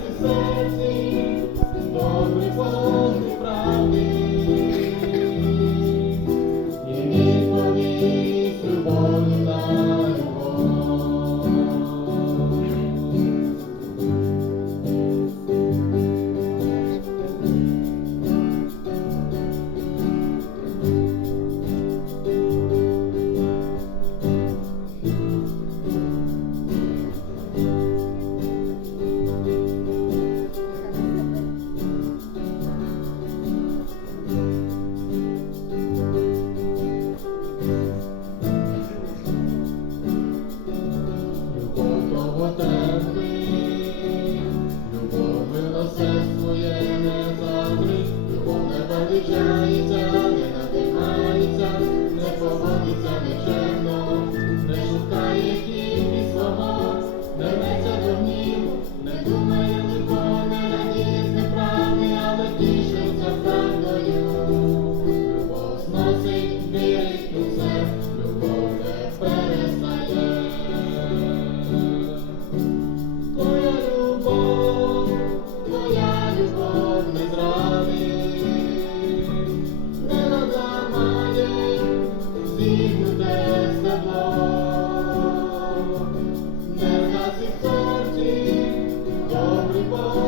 justice. the joy Не в нас і в серці добрий Бог.